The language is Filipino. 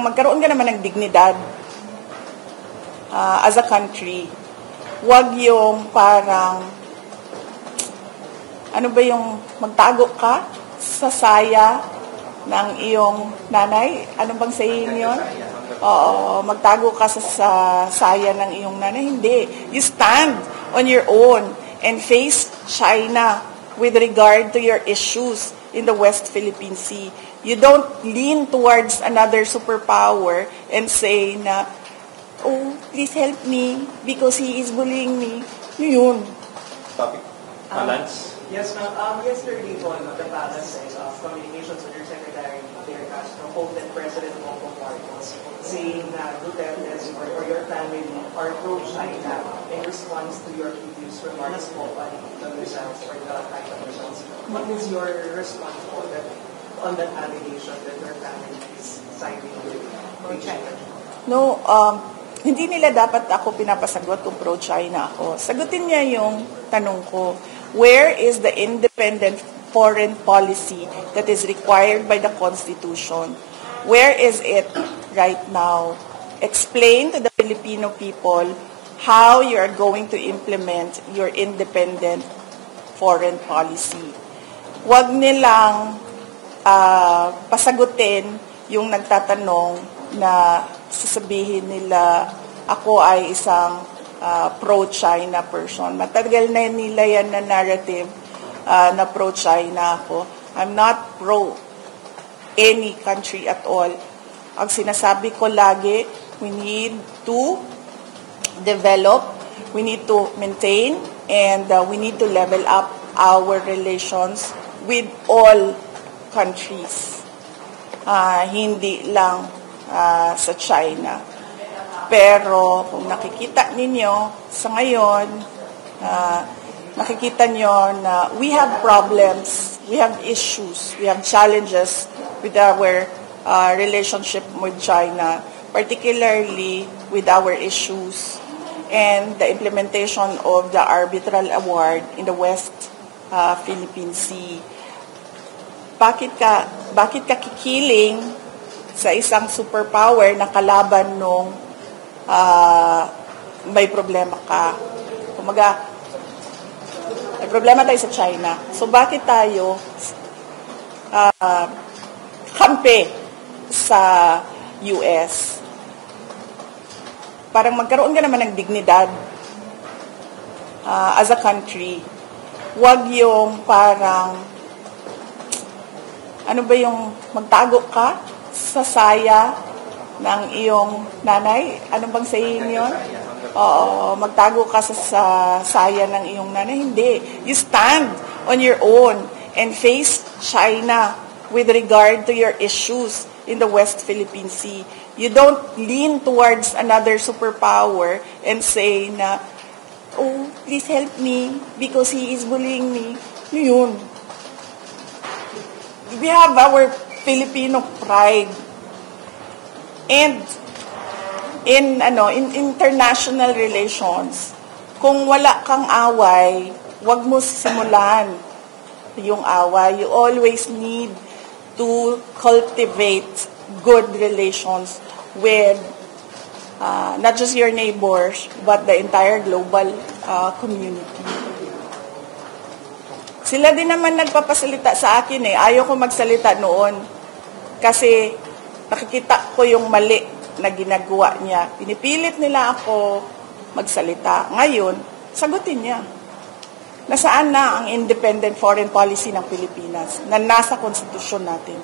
magkaroon ka naman ng dignidad as a country. Huwag yung parang, ano ba yung magtago ka sa saya ng iyong nanay? Ano bang saying yun? Oo, magtago ka sa saya ng iyong nanay. Hindi. You stand on your own and face China with regard to your issues in the West Philippine Sea. You don't lean towards another superpower and say na, oh, please help me because he is bullying me. Yun. Topic. Balance. Yes, ma'am. Yesterday po, the balance of communications with your Secretary Claire Castro quoted President Bongbong Marcos saying that Duterte or your family are pro-China in response to your previous remarks po on the results or the kind of results. What is your response po on that allegation that your family is siding with China? No, hindi nila dapat ako pinapasagot kung pro-China ako. Sagutin niya yung tanong ko, where is the independent foreign policy that is required by the Constitution? Where is it right now? Explain to the Filipino people how you are going to implement your independent foreign policy. Huwag nilang pasagutin yung nagtatanong na sasabihin nila ako ay isang pro-China person. Matagal na nila yan na narrative na pro-China ako. I'm not pro any country at all. Ang sinasabi ko lagi, we need to develop, we need to maintain, and we need to level up our relations with all countries. Hindi lang sa China. Pero kung nakikita ninyo sa ngayon, nakikita nyo na we have problems, we have issues, we have challenges with our relationship with China, particularly with our issues and the implementation of the arbitral award in the West Philippine Sea. Bakit ka kikiling sa isang superpower na kalaban nung may problema ka? Kumaga, may problema tayo sa China. So bakit tayo kampe sa US? Parang magkaroon ka naman ng dignidad as a country. Huwag yung parang, ano ba yung magtago ka sa saya ng iyong nanay? Ano bang saying yun? Oo, magtago ka sa saya ng iyong nanay. Hindi. You stand on your own and face China with regard to your issues in the West Philippine Sea. You don't lean towards another superpower and say na, oh, please help me because he is bullying me. Yun. We have our Filipino pride. And in international relations, kung wala kang away, wag mo simulan yung away. You always need to cultivate good relations with not just your neighbors, but the entire global community. Sila din naman nagpapasalita sa akin eh. Ayaw ko magsalita noon kasi nakikita ko yung mali na ginagawa niya. Pinipilit nila ako magsalita. Ngayon, sagutin niya. Nasaan na ang independent foreign policy ng Pilipinas na nasa konstitusyon natin?